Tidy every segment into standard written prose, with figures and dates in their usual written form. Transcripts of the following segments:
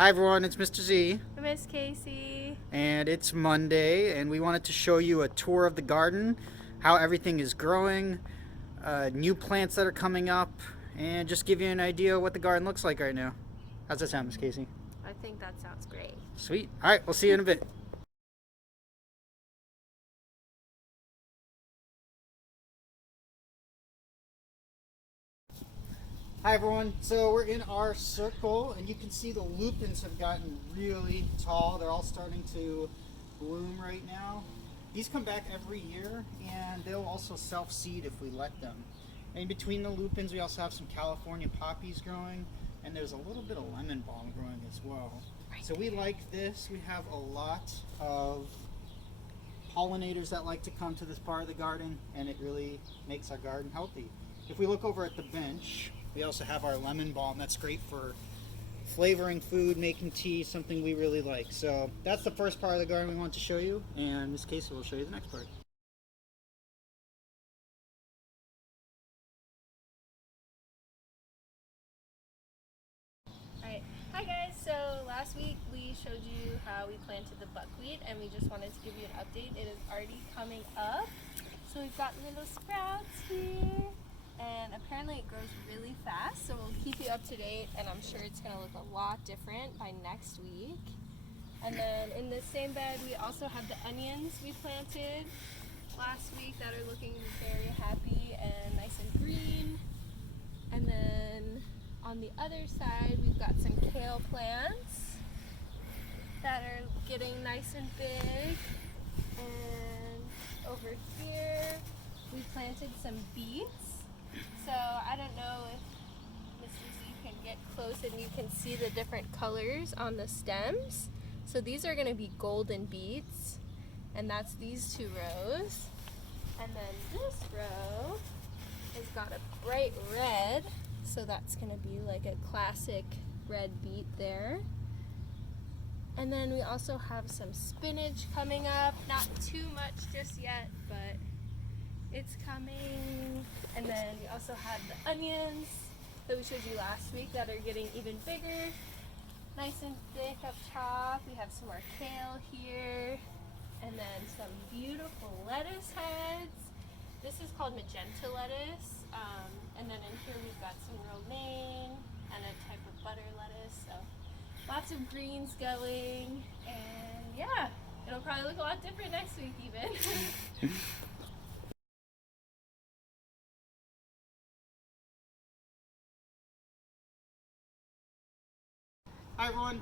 Hi everyone, it's Mr. Z. Miss Casey. And it's Monday, and we wanted to show you a tour of the garden, how everything is growing, new plants that are coming up, and just give you an idea of what the garden looks like right now. How's that sound, Miss Casey? I think that sounds great. Sweet. All right, we'll see you in a bit. Hi everyone, so we're in our circle and you can see the lupins have gotten really tall. They're all starting to bloom right now. These come back every year and they'll also self-seed if we let them. And between the lupins we also have some California poppies growing, and there's a little bit of lemon balm growing as well. So we like this. We have a lot of pollinators that like to come to this part of the garden, and it really makes our garden healthy. If we look over at the bench, we also have our lemon balm. That's great for flavoring food, making tea, something we really like. So that's the first part of the garden we want to show you, and Miss Casey will show you the next part. Alright, hi guys, so last week we showed you how we planted the buckwheat, and we just wanted to give you an update. It is already coming up, so we've got little sprouts here. And apparently it grows really fast, so we'll keep you up to date, and I'm sure it's going to look a lot different by next week. And then in this same bed we also have the onions we planted last week that are looking very happy and nice and green. And then on the other side we've got some kale plants that are getting nice and big. And over here we planted some beets. So I don't know if Mr. Z can get close and you can see the different colors on the stems. So these are going to be golden beets, and that's these two rows. And then this row has got a bright red, so that's going to be like a classic red beet there. And then we also have some spinach coming up, not too much just yet, but it's coming. And then we also had the onions that we showed you last week that are getting even bigger, nice and thick up top. We have some more kale here, and then some beautiful lettuce heads. This is called magenta lettuce, and then in here we've got some romaine and a type of butter lettuce. So lots of greens going, and yeah, it'll probably look a lot different next week even. Hi everyone,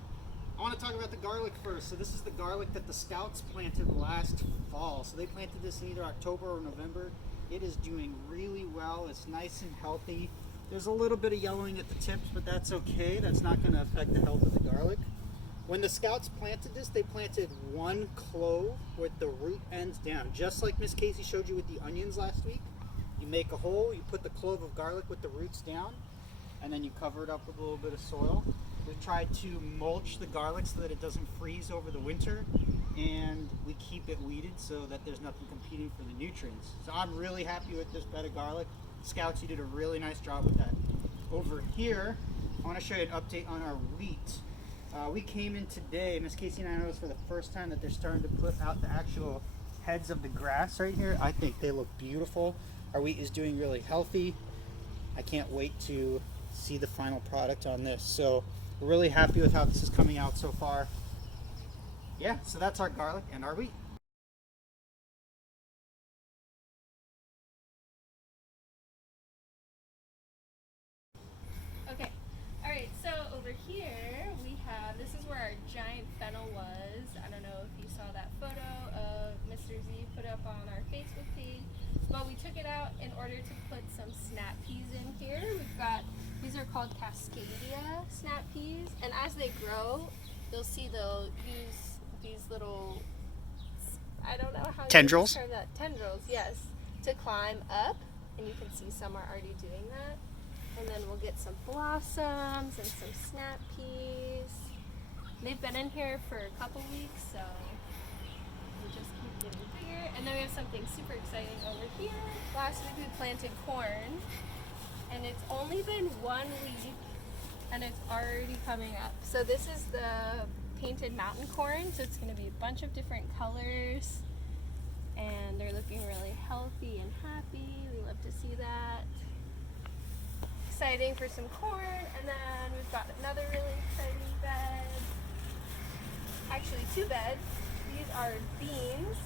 I want to talk about the garlic first. So this is the garlic that the Scouts planted last fall. So they planted this in either October or November. It is doing really well. It's nice and healthy. There's a little bit of yellowing at the tips, but that's okay. That's not going to affect the health of the garlic. When the Scouts planted this, they planted one clove with the root ends down, just like Miss Casey showed you with the onions last week. You make a hole, you put the clove of garlic with the roots down, and then you cover it up with a little bit of soil. We've tried to mulch the garlic so that it doesn't freeze over the winter, and we keep it weeded so that there's nothing competing for the nutrients. So I'm really happy with this bed of garlic. Scouts, you did a really nice job with that. Over here, I want to show you an update on our wheat. We came in today, Miss Casey and I noticed for the first time that they're starting to put out the actual heads of the grass right here. I think they look beautiful. Our wheat is doing really healthy. I can't wait to see the final product on this. So we're really happy with how this is coming out so far. Yeah, so that's our garlic and our wheat. Okay, alright, so over here we have, this is where our giant fennel was. I don't know if you saw that photo of Mr. Z put up on our Facebook page, but we took it out in order to put some snap peas in here. We've got, these are called Cascadia snap peas, and as they grow, you'll see they'll use these little, I don't know how Tendrils? you term that, tendrils, yes, to climb up, and you can see some are already doing that. And then we'll get some blossoms and some snap peas. They've been in here for a couple weeks, so we just keep getting bigger. And then we have something super exciting over here. Last week we planted corn, and it's only been 1 week and it's already coming up. So this is the painted mountain corn, so it's going to be a bunch of different colors, and they're looking really healthy and happy. We love to see that. Exciting for some corn, and then we've got another really exciting bed. Actually, 2 beds. These are beans.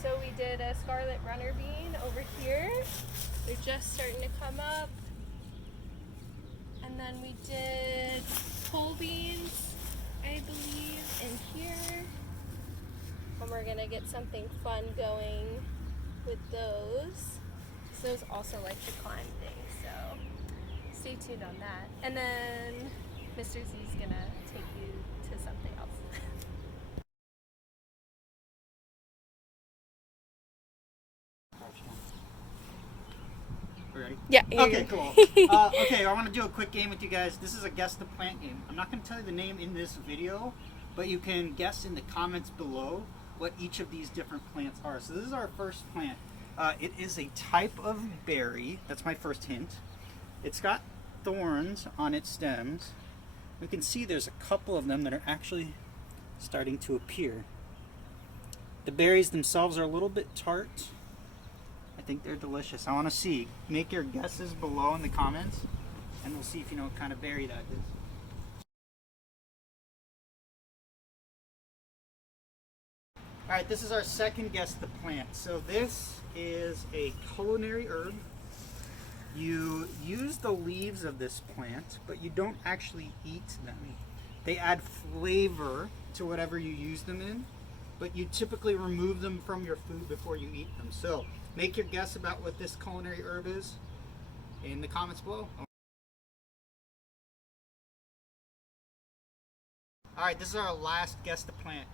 So we did a scarlet runner bean over here. They're just starting to come up. And then we did pole beans, I believe, in here. And we're gonna get something fun going with those. So those also like to climb things, so stay tuned on that. And then Mr. Z's gonna take you to something else. We ready? Yeah. Okay, cool. Okay, I want to do a quick game with you guys. This is a guess the plant game. I'm not going to tell you the name in this video, but you can guess in the comments below what each of these different plants are. So this is our first plant. It is a type of berry. That's my first hint. It's got thorns on its stems. We can see there's a couple of them that are actually starting to appear. The berries themselves are a little bit tart. I think they're delicious. I want to see. Make your guesses below in the comments, and we'll see if you know what kind of berry that is. All right, this is our second guess the plant. So this is a culinary herb. You use the leaves of this plant, but you don't actually eat them. They add flavor to whatever you use them in, but you typically remove them from your food before you eat them. So make your guess about what this culinary herb is in the comments below. All right, this is our last guess the plant.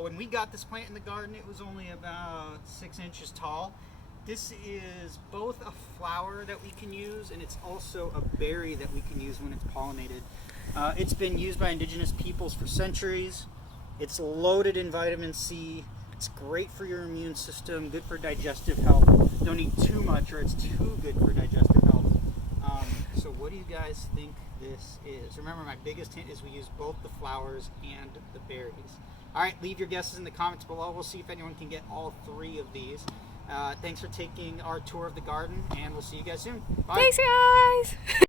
When we got this plant in the garden, it was only about 6 inches tall. This is both a flower that we can use, and it's also a berry that we can use when it's pollinated. It's been used by indigenous peoples for centuries. It's loaded in vitamin C. It's great for your immune system, good for digestive health. Don't eat too much or it's too good for digestive health. So what do you guys think this is? Remember, my biggest hint is we use both the flowers and the berries. All right, leave your guesses in the comments below. We'll see if anyone can get all 3 of these. Thanks for taking our tour of the garden, and we'll see you guys soon. Bye. Thanks, guys!